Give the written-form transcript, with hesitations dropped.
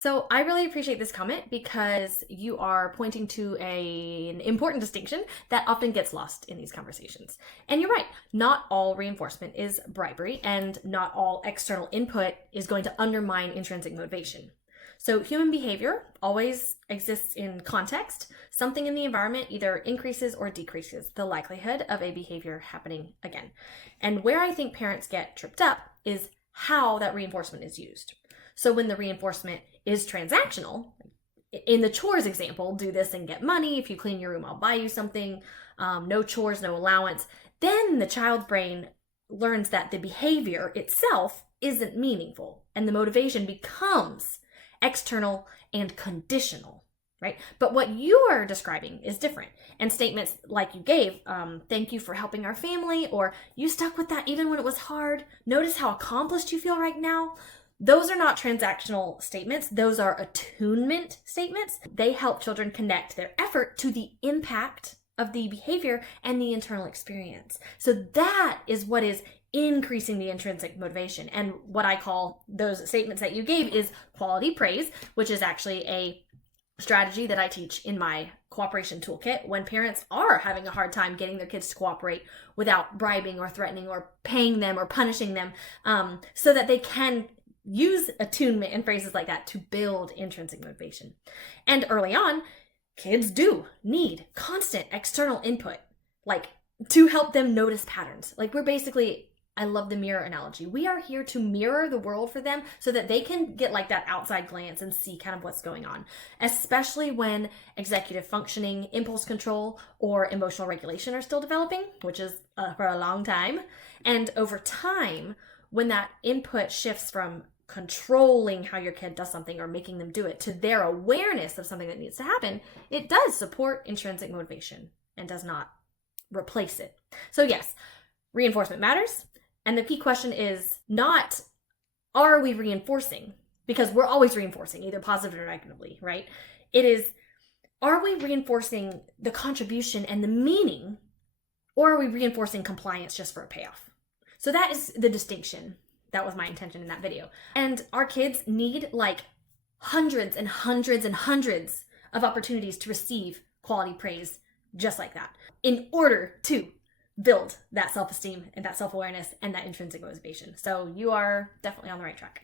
So I really appreciate this comment because you are pointing to an important distinction that often gets lost in these conversations. And you're right, not all reinforcement is bribery, and not all external input is going to undermine intrinsic motivation. So human behavior always exists in context. Something in the environment either increases or decreases the likelihood of a behavior happening again. And where I think parents get tripped up is how that reinforcement is used. So when the reinforcement is transactional, in the chores example, do this and get money. If you clean your room, I'll buy you something. No chores, no allowance. Then the child's brain learns that the behavior itself isn't meaningful, and the motivation becomes external and conditional, right? But what you are describing is different. And statements like you gave, thank you for helping our family, or you stuck with that even when it was hard. Notice how accomplished you feel right now. Those are not transactional statements. Those are attunement statements. They help children connect their effort to the impact of the behavior and the internal experience. So that is what is increasing the intrinsic motivation. And what I call those statements that you gave is quality praise, which is actually a strategy that I teach in my cooperation toolkit when parents are having a hard time getting their kids to cooperate without bribing or threatening or paying them or punishing them, so that they can use attunement and phrases like that to build intrinsic motivation. And early on, kids do need constant external input, like to help them notice patterns. Like I love the mirror analogy. We are here to mirror the world for them so that they can get like that outside glance and see kind of what's going on, especially when executive functioning, impulse control, or emotional regulation are still developing, which is for a long time. And over time, when that input shifts from controlling how your kid does something or making them do it to their awareness of something that needs to happen, it does support intrinsic motivation and does not replace it. So yes, reinforcement matters. And the key question is not, are we reinforcing? Because we're always reinforcing, either positively or negatively, right? It is, are we reinforcing the contribution and the meaning, or are we reinforcing compliance just for a payoff? So that is the distinction. That was my intention in that video. And our kids need like hundreds and hundreds and hundreds of opportunities to receive quality praise just like that in order to build that self-esteem and that self-awareness and that intrinsic motivation. So you are definitely on the right track.